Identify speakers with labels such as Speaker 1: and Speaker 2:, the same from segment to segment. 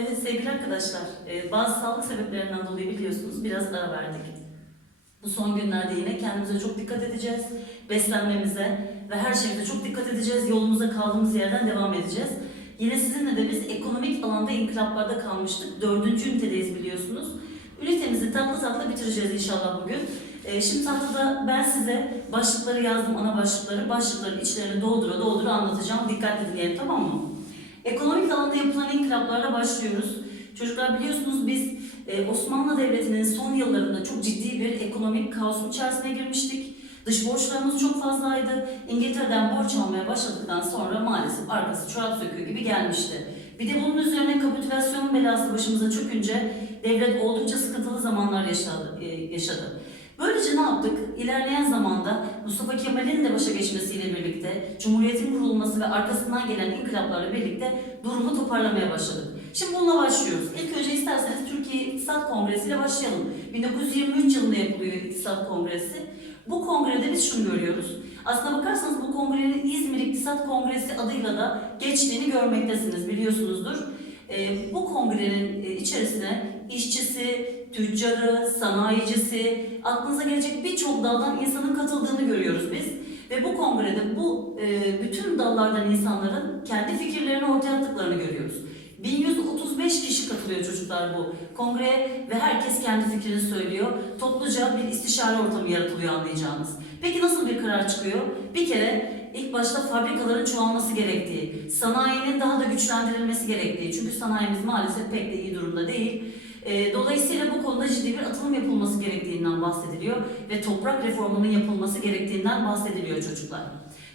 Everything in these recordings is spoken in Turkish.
Speaker 1: Evet sevgili arkadaşlar, e, bazı sağlık sebeplerinden dolayı biliyorsunuz biraz ara verdik. Bu son günlerde yine kendimize çok dikkat edeceğiz. Beslenmemize ve her şeyimize çok dikkat edeceğiz. Yolumuza kaldığımız yerden devam edeceğiz. Yine sizinle de biz ekonomik alanda inkılaplarda kalmıştık. Dördüncü ünitedeyiz biliyorsunuz. Ünitemizi tatlı tatlı bitireceğiz inşallah bugün. E, şimdi tahtada ben size başlıkları yazdım, ana başlıkları. Başlıkların içlerini doldura doldura anlatacağım. Dikkatli dinleyin tamam mı? Ekonomik yapılan inkılaplarla başlıyoruz. Çocuklar biliyorsunuz biz e, Osmanlı Devleti'nin son yıllarında çok ciddi bir ekonomik kaosun içerisine girmiştik. Dış borçlarımız çok fazlaydı. İngiltere'den borç almaya başladıktan sonra maalesef arkası çorap söküğü gibi gelmişti. Bir de bunun üzerine kapitülasyon belası başımıza çökünce devlet oldukça sıkıntılı zamanlar yaşadı. e, yaşadı. Böylece ne yaptık? İlerleyen zamanda Mustafa Kemal'in de başa geçmesiyle birlikte, Cumhuriyet'in kurulması ve arkasından gelen inkılaplarla birlikte durumu toparlamaya başladık. Şimdi bununla başlıyoruz. İlk önce isterseniz Türkiye İktisat Kongresi ile başlayalım. 1923 yılında yapılıyor İktisat Kongresi. Bu kongrede biz şunu görüyoruz. Aslına bakarsanız bu kongrenin İzmir İktisat Kongresi adıyla da geçtiğini görmektesiniz, biliyorsunuzdur. Ee, bu kongrenin e, içerisine işçisi, tüccarı, sanayicisi, aklınıza gelecek birçok daldan insanın katıldığını görüyoruz biz. Ve bu kongrede bu e, bütün dallardan insanların kendi fikirlerini ortaya attıklarını görüyoruz. 1135 kişi katılıyor çocuklar bu kongreye ve herkes kendi fikrini söylüyor. Topluca bir istişare ortamı yaratılıyor anlayacağınız. Peki nasıl bir karar çıkıyor? Bir kere ilk başta fabrikaların çoğalması gerektiği, sanayinin daha da güçlendirilmesi gerektiği. Çünkü sanayimiz maalesef pek de iyi durumda değil. E, Dolayısıyla bu konuda ciddi bir atılım yapılması gerektiğinden bahsediliyor ve toprak reformunun yapılması gerektiğinden bahsediliyor çocuklar.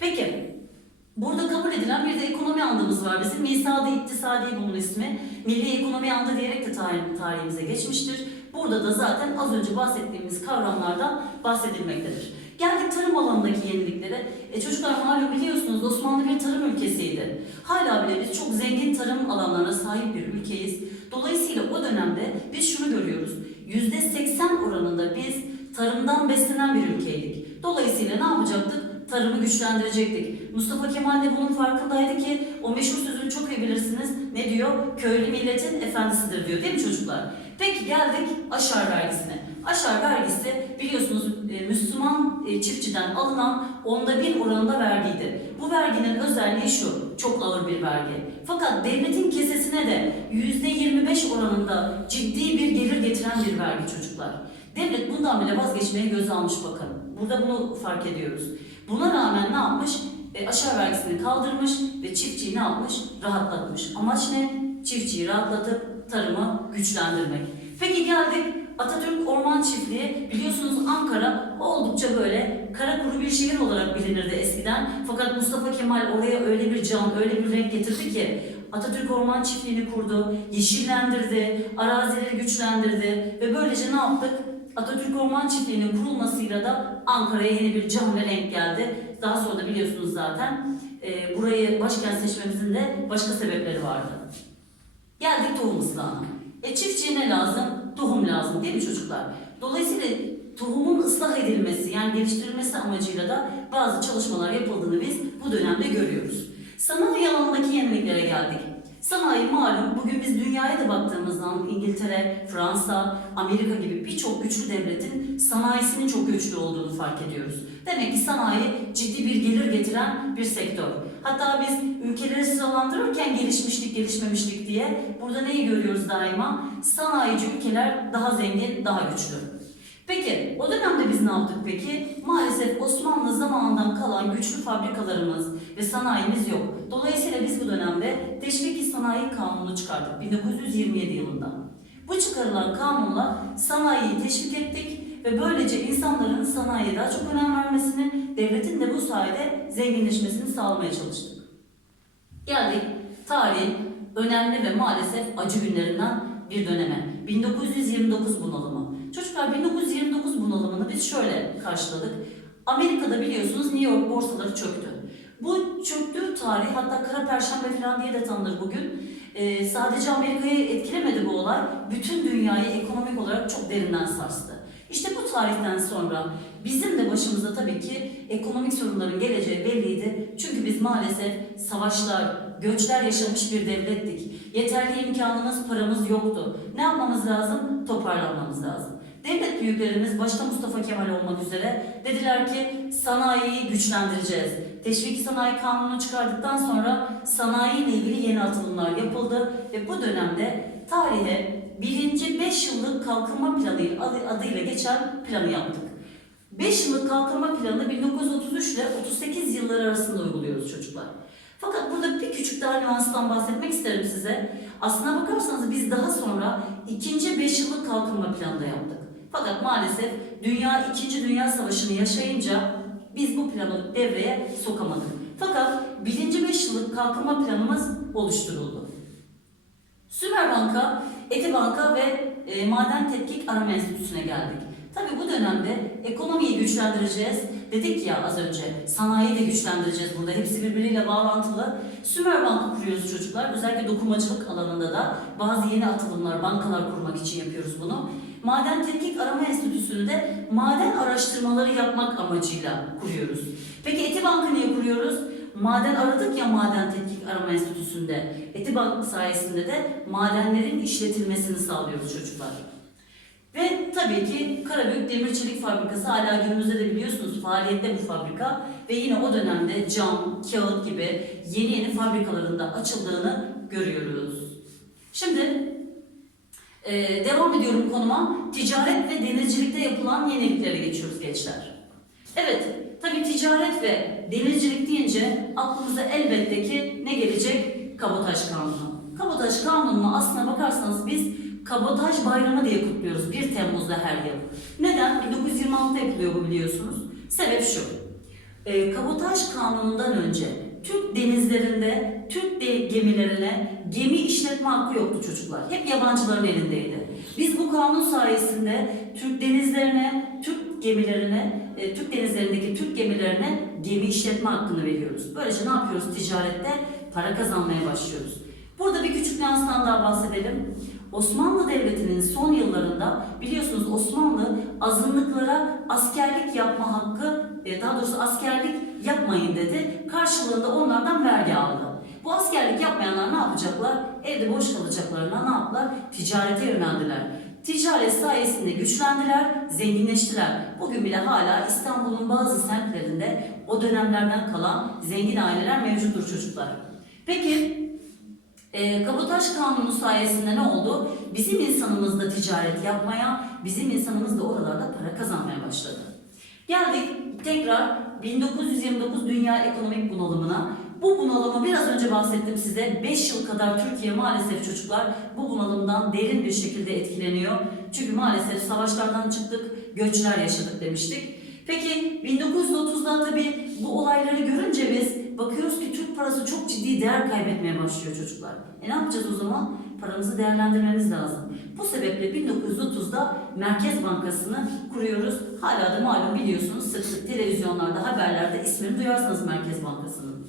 Speaker 1: Peki, burada kabul edilen bir de ekonomi andımız var bizim. Misadı İktisadi bunun ismi. Milli Ekonomi Andı diyerek de tarih- tarihimize geçmiştir. Burada da zaten az önce bahsettiğimiz kavramlardan bahsedilmektedir. Geldik tarım alanındaki yeniliklere. E çocuklar malum biliyorsunuz Osmanlı bir tarım ülkesiydi. Hala bile biz çok zengin tarım alanlarına sahip bir ülkeyiz. Dolayısıyla o dönemde biz şunu görüyoruz. %80 oranında biz tarımdan beslenen bir ülkeydik. Dolayısıyla ne yapacaktık? Tarımı güçlendirecektik. Mustafa Kemal de bunun farkındaydı ki o meşhur sözünü çok iyi bilirsiniz. Ne diyor? Köylü milletin efendisidir diyor değil mi çocuklar? Peki geldik aşar vergisine. Aşar vergisi biliyorsunuz e, Müslüman e, çiftçiden alınan onda bir oranında vergiydi. Bu verginin özelliği şu, çok ağır bir vergi. Fakat devletin kesesine de yüzde 25 oranında ciddi bir gelir getiren bir vergi çocuklar. Devlet bundan bile vazgeçmeye göz almış bakın. Burada bunu fark ediyoruz. Buna rağmen ne yapmış? E, aşağı vergisini kaldırmış ve çiftçiyi ne yapmış? Rahatlatmış. Amaç ne? Çiftçiyi rahatlatıp tarımı güçlendirmek. Peki geldik Atatürk Orman Çiftliği. Biliyorsunuz Ankara oldukça böyle kara kuru bir şehir olarak bilinirdi eskiden. Fakat Mustafa Kemal oraya öyle bir can, öyle bir renk getirdi ki Atatürk Orman Çiftliği'ni kurdu, yeşillendirdi, arazileri güçlendirdi ve böylece ne yaptık? Atatürk Orman Çiftliği'nin kurulmasıyla da Ankara'ya yeni bir can ve renk geldi. Daha sonra da biliyorsunuz zaten e, burayı başkent seçmemizin de başka sebepleri vardı. Geldik tohum ıslahına. E çiftçiye ne lazım? Tohum lazım değil mi çocuklar? Dolayısıyla tohumun ıslah edilmesi yani geliştirilmesi amacıyla da bazı çalışmalar yapıldığını biz bu dönemde görüyoruz. Sanayi alanındaki yeniliklere geldik. Sanayi malum bugün biz dünyaya da baktığımızdan İngiltere, Fransa, Amerika gibi birçok güçlü devletin sanayisinin çok güçlü olduğunu fark ediyoruz. Demek ki sanayi ciddi bir gelir getiren bir sektör. Hatta biz ülkeleri sıralandırırken gelişmişlik, gelişmemişlik diye burada neyi görüyoruz daima? Sanayici ülkeler daha zengin, daha güçlü. Peki o dönemde biz ne yaptık peki? Maalesef Osmanlı zamanından kalan güçlü fabrikalarımız ve sanayimiz yok. Dolayısıyla biz bu dönemde Teşviki Sanayi Kanunu çıkardık 1927 yılında. Bu çıkarılan kanunla sanayiyi teşvik ettik ve böylece insanların sanayiye daha çok önem vermesini, devletin de bu sayede zenginleşmesini sağlamaya çalıştık. Geldik tarihin önemli ve maalesef acı günlerinden bir döneme. 1929 bunalımı. Çocuklar 1929 bunalımını biz şöyle karşıladık. Amerika'da biliyorsunuz New York borsaları çöktü. Bu çöktüğü tarih hatta Kara Perşembe falan diye de tanınır bugün. Ee, sadece Amerika'yı etkilemedi bu olay. Bütün dünyayı ekonomik olarak çok derinden sarstı. İşte bu tarihten sonra bizim de başımıza tabii ki ekonomik sorunların geleceği belliydi. Çünkü biz maalesef savaşlar, göçler yaşamış bir devlettik. Yeterli imkanımız, paramız yoktu. Ne yapmamız lazım? Toparlanmamız lazım. Devlet büyüklerimiz başta Mustafa Kemal olmak üzere dediler ki sanayiyi güçlendireceğiz. Teşvik sanayi kanunu çıkardıktan sonra sanayi ile ilgili yeni atılımlar yapıldı ve bu dönemde tarihe birinci 5 yıllık kalkınma planı adı- adıyla geçen planı yaptık. 5 yıllık kalkınma planını 1933 ile 38 yılları arasında uyguluyoruz çocuklar. Fakat burada bir küçük daha nüanstan bahsetmek isterim size. Aslına bakarsanız biz daha sonra ikinci 5 yıllık kalkınma planı da yaptık. Fakat maalesef dünya 2. Dünya Savaşı'nı yaşayınca biz bu planı devreye sokamadık. Fakat birinci 5 yıllık kalkınma planımız oluşturuldu. Sümer Banka, Eti Banka ve e, Maden Tetkik Arama Enstitüsü'ne geldik. Tabii bu dönemde ekonomiyi güçlendireceğiz. Dedik ya az önce, sanayiyi de güçlendireceğiz burada. Hepsi birbiriyle bağlantılı. Sümer Banka kuruyoruz çocuklar. Özellikle dokumacılık alanında da bazı yeni atılımlar, bankalar kurmak için yapıyoruz bunu. Maden Tetkik Arama Enstitüsü'nü de maden araştırmaları yapmak amacıyla kuruyoruz. Peki Eti Banka niye kuruyoruz? Maden aradık ya Maden Tetkik Arama Enstitüsü'nde. Etibank sayesinde de madenlerin işletilmesini sağlıyoruz çocuklar. Ve tabii ki Karabük Demir Çelik Fabrikası hala günümüzde de biliyorsunuz faaliyette bu fabrika ve yine o dönemde cam, kağıt gibi yeni yeni fabrikalarında açıldığını görüyoruz. Şimdi e, devam ediyorum konuma. Ticaret ve denizcilikte yapılan yeniliklere geçiyoruz gençler. Evet, tabii ticaret ve denizcilik deyince aklımıza elbette ki ne gelecek? Kabotaj Kanunu. Kabotaj Kanunu'na aslına bakarsanız biz Kabotaj Bayramı diye kutluyoruz 1 Temmuz'da her yıl. Neden? 1926'da yapılıyor bu biliyorsunuz. Sebep şu. E, Kabotaj Kanunu'ndan önce Türk denizlerinde Türk gemilerine gemi işletme hakkı yoktu çocuklar. Hep yabancıların elindeydi. Biz bu kanun sayesinde Türk denizlerine, Türk gemilerine, e, Türk denizlerindeki Türk gemilerine gemi işletme hakkını veriyoruz. Böylece ne yapıyoruz? Ticarette para kazanmaya başlıyoruz. Burada bir küçük nüanstan daha bahsedelim. Osmanlı Devleti'nin son yıllarında biliyorsunuz Osmanlı azınlıklara askerlik yapma hakkı, e, daha doğrusu askerlik yapmayın dedi. Karşılığında onlardan vergi aldı. Bu askerlik yapmayanlar ne yapacaklar? Evde boş kalacaklarına ne yaptılar? Ticarete yöneldiler. Ticaret sayesinde güçlendiler, zenginleştiler. Bugün bile hala İstanbul'un bazı semtlerinde o dönemlerden kalan zengin aileler mevcuttur çocuklar. Peki e, Kabotaj Kanunu sayesinde ne oldu? Bizim insanımız da ticaret yapmaya, bizim insanımız da oralarda para kazanmaya başladı. Geldik tekrar 1929 Dünya Ekonomik Bunalımına. Bu bunalımı biraz önce bahsettim size. 5 yıl kadar Türkiye maalesef çocuklar bu bunalımdan derin bir şekilde etkileniyor. Çünkü maalesef savaşlardan çıktık, göçler yaşadık demiştik. Peki 1930'da tabii bu olayları görünce biz bakıyoruz ki Türk parası çok ciddi değer kaybetmeye başlıyor çocuklar. E ne yapacağız o zaman? Paramızı değerlendirmemiz lazım. Bu sebeple 1930'da Merkez Bankası'nı kuruyoruz. Hala da malum biliyorsunuz sık sık televizyonlarda, haberlerde ismini duyarsınız Merkez Bankası'nın.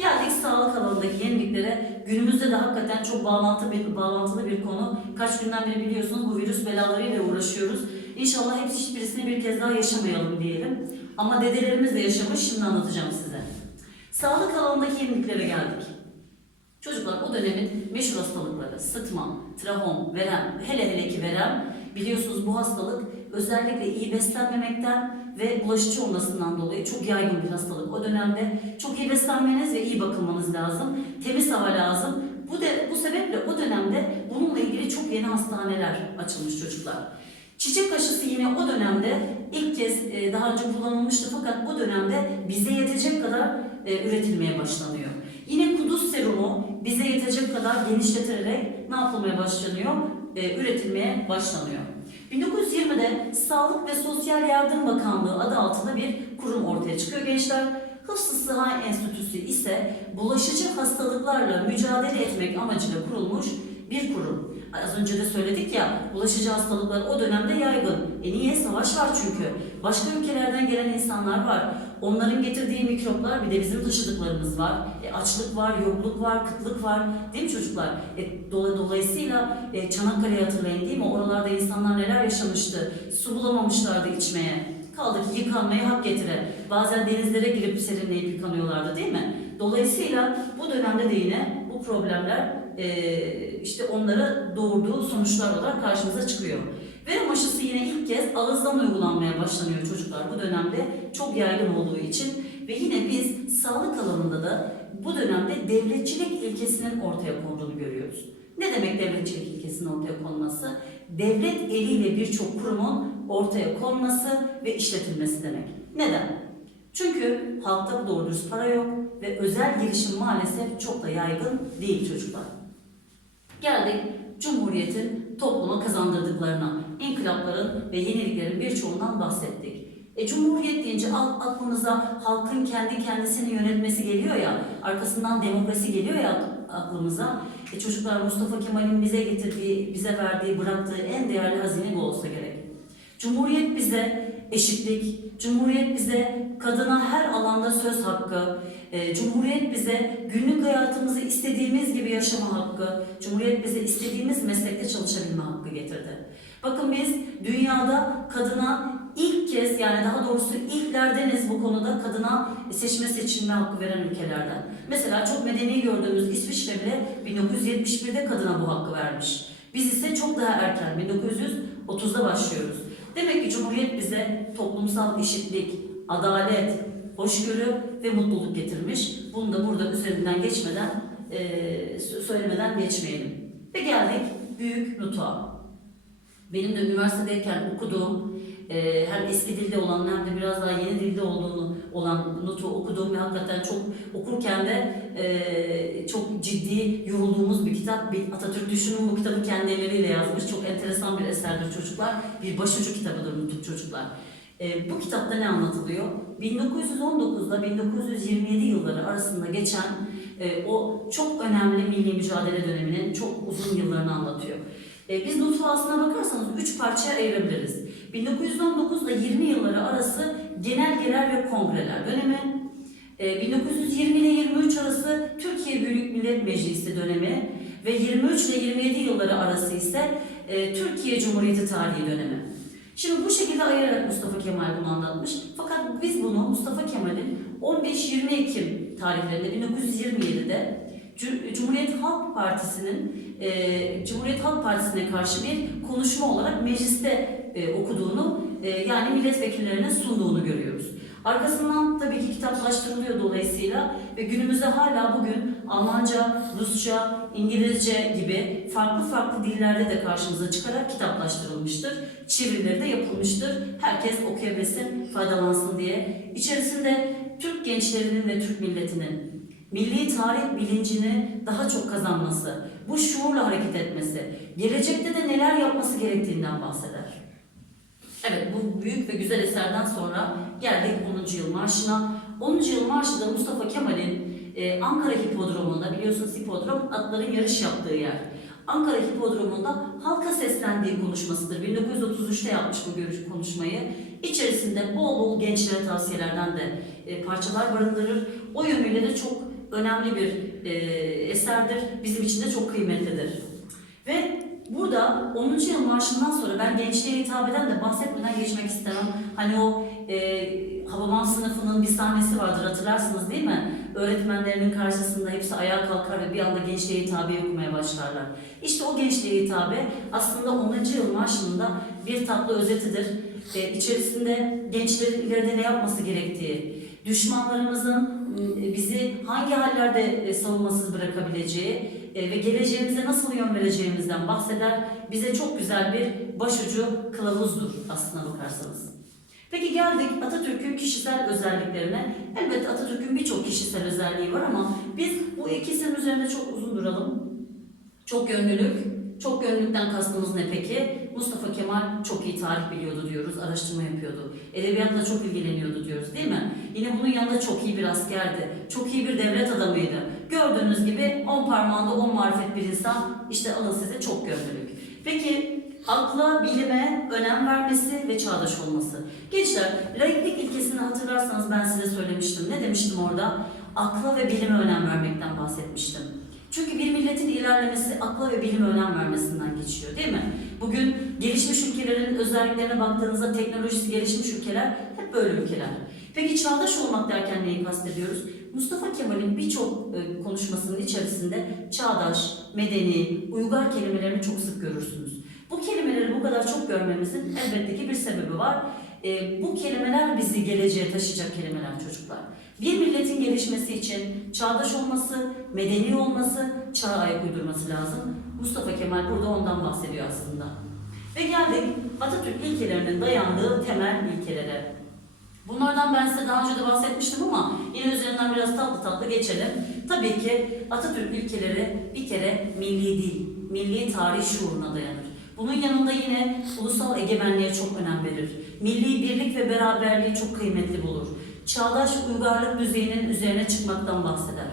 Speaker 1: Geldik sağlık alanındaki yeniliklere. Günümüzde de hakikaten çok bağlantı bir, bağlantılı bir konu. Kaç günden beri biliyorsunuz bu virüs belalarıyla uğraşıyoruz. İnşallah hepsi hiçbirisini bir kez daha yaşamayalım diyelim. Ama dedelerimiz de yaşamış, şimdi anlatacağım size. Sağlık alanındaki yeniliklere geldik. Çocuklar o dönemin meşhur hastalıkları, sıtma, trahom, verem, hele hele ki verem, biliyorsunuz bu hastalık özellikle iyi beslenmemekten ve bulaşıcı olmasından dolayı çok yaygın bir hastalık. O dönemde çok iyi beslenmeniz ve iyi bakılmanız lazım. Temiz hava lazım. Bu de bu sebeple o dönemde bununla ilgili çok yeni hastaneler açılmış çocuklar. Çiçek aşısı yine o dönemde ilk kez e, daha önce kullanılmıştı fakat bu dönemde bize yetecek kadar e, üretilmeye başlanıyor. Yine kuduz serumu bize yetecek kadar genişletilerek ne yapılmaya başlanıyor? E, üretilmeye başlanıyor. 1920'de Sağlık ve Sosyal Yardım Bakanlığı adı altında bir kurum ortaya çıkıyor gençler. Hıfzı Sıha Enstitüsü ise bulaşıcı hastalıklarla mücadele etmek amacıyla kurulmuş bir kurum. Az önce de söyledik ya, bulaşıcı hastalıklar o dönemde yaygın. E niye? Savaş var çünkü. Başka ülkelerden gelen insanlar var. Onların getirdiği mikroplar bir de bizim taşıdıklarımız var. E açlık var, yokluk var, kıtlık var. Değil mi çocuklar? E, dola- dolayısıyla e, Çanakkale'yi hatırlayın değil mi? Oralarda insanlar neler yaşamıştı? Su bulamamışlardı içmeye. Kaldı ki yıkanmaya hak getire. Bazen denizlere girip serinleyip yıkanıyorlardı değil mi? Dolayısıyla bu dönemde de yine bu problemler e, işte onlara doğurduğu sonuçlar olarak karşımıza çıkıyor. Verem aşısı yine ilk kez ağızdan uygulanmaya başlanıyor çocuklar bu dönemde çok yaygın olduğu için ve yine biz sağlık alanında da bu dönemde devletçilik ilkesinin ortaya konduğunu görüyoruz. Ne demek devletçilik ilkesinin ortaya konması? Devlet eliyle birçok kurumun ortaya konması ve işletilmesi demek. Neden? Çünkü halkta doğru dürüst para yok ve özel girişim maalesef çok da yaygın değil çocuklar. Geldik Cumhuriyet'in topluma kazandırdıklarına, inkılapların ve yeniliklerin birçoğundan bahsettik. E, Cumhuriyet deyince aklımıza halkın kendi kendisini yönetmesi geliyor ya, arkasından demokrasi geliyor ya aklımıza. E, çocuklar Mustafa Kemal'in bize getirdiği, bize verdiği, bıraktığı en değerli hazine bu olsa gerek. Cumhuriyet bize eşitlik, Cumhuriyet bize kadına her alanda söz hakkı, e, Cumhuriyet bize günlük hayatımızı istediğimiz gibi yaşama hakkı, Cumhuriyet bize istediğimiz meslekte çalışabilme hakkı getirdi. Bakın biz dünyada kadına ilk kez yani daha doğrusu ilklerdeniz bu konuda kadına seçme seçilme hakkı veren ülkelerden. Mesela çok medeni gördüğümüz İsviçre bile 1971'de kadına bu hakkı vermiş. Biz ise çok daha erken 1930'da başlıyoruz. Demek ki Cumhuriyet bize toplumsal eşitlik, adalet, hoşgörü ve mutluluk getirmiş. Bunu da burada üzerinden geçmeden, eee, söylemeden geçmeyelim. Ve geldik Büyük Nutuk'a. Benim de üniversitedeyken okuduğum, eee, hem eski dilde olan hem de biraz daha yeni dilde olduğunu olan notu okuduğum ve hakikaten çok okurken de eee, çok ciddi yorulduğumuz bir kitap. Bir Atatürk Düşünün bu kitabı kendi elleriyle yazmış. Çok enteresan bir eserdir çocuklar. Bir başucu kitabıdır Nutuk çocuklar. Eee, bu kitapta ne anlatılıyor? 1919'da 1927 yılları arasında geçen eee, o çok önemli milli mücadele döneminin çok uzun yıllarını anlatıyor. E, biz Nutuk'u aslına bakarsanız üç parçaya ayırabiliriz. 1919 ile 20 yılları arası genelgeler ve kongreler dönemi. E, 1920 ile 23 arası Türkiye Büyük Millet Meclisi dönemi ve 23 ile 27 yılları arası ise e, Türkiye Cumhuriyeti tarihi dönemi. Şimdi bu şekilde ayırarak Mustafa Kemal bunu anlatmış. Fakat biz bunu Mustafa Kemal'in 15-20 Ekim tarihlerinde 1927'de Cu- Cumhuriyet Halk Partisi'nin e, Cumhuriyet Halk Partisi'ne karşı bir konuşma olarak mecliste e, okuduğunu e, yani milletvekillerine sunduğunu görüyoruz. Arkasından tabii ki kitaplaştırılıyor dolayısıyla ve günümüzde hala bugün Almanca, Rusça, İngilizce gibi farklı farklı dillerde de karşımıza çıkarak kitaplaştırılmıştır. Çevirileri de yapılmıştır. Herkes okuyabilsin, faydalansın diye. İçerisinde Türk gençlerinin ve Türk milletinin milli tarih bilincini daha çok kazanması, bu şuurla hareket etmesi, gelecekte de neler yapması gerektiğinden bahseder. Evet bu büyük ve güzel eserden sonra geldik 10. yıl marşına. 10. yıl marşı da Mustafa Kemal'in e, Ankara Hipodromu'nda biliyorsunuz hipodrom atların yarış yaptığı yer. Ankara Hipodromu'nda halka seslendiği konuşmasıdır. 1933'te yapmış bu konuşmayı. İçerisinde bol bol gençlere tavsiyelerden de e, parçalar barındırır. O yönüyle de çok önemli bir e, eserdir. Bizim için de çok kıymetlidir. Ve burada 10. yıl marşından sonra ben gençliğe hitap eden de bahsetmeden geçmek istemem. Hani o e, Hababam sınıfının bir sahnesi vardır hatırlarsınız değil mi? Öğretmenlerinin karşısında hepsi ayağa kalkar ve bir anda gençliğe hitabe okumaya başlarlar. İşte o gençliğe hitabe aslında 10. yıl marşının da bir tatlı özetidir. E, içerisinde gençlerin ileride ne yapması gerektiği, düşmanlarımızın bizi hangi hallerde e, savunmasız bırakabileceği e, ve geleceğimize nasıl yön vereceğimizden bahseder. Bize çok güzel bir başucu kılavuzdur aslına bakarsanız. Peki geldik Atatürk'ün kişisel özelliklerine. Elbette Atatürk'ün birçok kişisel özelliği var ama biz bu ikisinin üzerinde çok uzun duralım. Çok yönlülük. Çok yönlülükten kastımız ne peki? Mustafa Kemal çok iyi tarih biliyordu diyoruz, araştırma yapıyordu. Edebiyatla çok ilgileniyordu diyoruz değil mi? Yine bunun yanında çok iyi bir askerdi. Çok iyi bir devlet adamıydı. Gördüğünüz gibi on parmağında on marifet bir insan. İşte alın size çok gönüllülük. Peki akla, bilime önem vermesi ve çağdaş olması. Gençler, laiklik ilkesini hatırlarsanız ben size söylemiştim. Ne demiştim orada? Akla ve bilime önem vermekten bahsetmiştim. Çünkü bir milletin ilerlemesi akla ve bilime önem vermesinden geçiyor değil mi? Bugün gelişmiş ülkelerin özelliklerine baktığınızda teknolojisi gelişmiş ülkeler hep böyle ülkeler. Peki çağdaş olmak derken neyi kastediyoruz? Mustafa Kemal'in birçok e, konuşmasının içerisinde çağdaş, medeni, uygar kelimelerini çok sık görürsünüz. Bu kelimeleri bu kadar çok görmemizin elbette ki bir sebebi var. E, bu kelimeler bizi geleceğe taşıyacak kelimeler çocuklar. Bir milletin gelişmesi için çağdaş olması, medeni olması, çağa ayak uydurması lazım. Mustafa Kemal burada ondan bahsediyor aslında. Ve geldik Atatürk ilkelerinin dayandığı temel ilkelere. Bunlardan ben size daha önce de bahsetmiştim ama yine üzerinden biraz tatlı tatlı geçelim. Tabii ki Atatürk ilkeleri bir kere milli dil, milli tarih şuuruna dayanır. Bunun yanında yine ulusal egemenliğe çok önem verir. Milli birlik ve beraberliği çok kıymetli bulur. Çağdaş uygarlık düzeyinin üzerine çıkmaktan bahseder.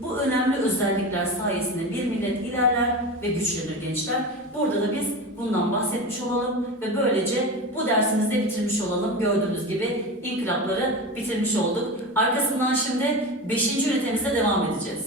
Speaker 1: Bu önemli özellikler sayesinde bir millet ilerler ve güçlenir gençler. Burada da biz bundan bahsetmiş olalım ve böylece bu dersimizde bitirmiş olalım. Gördüğünüz gibi inkılapları bitirmiş olduk. Arkasından şimdi 5. ünitemizde devam edeceğiz.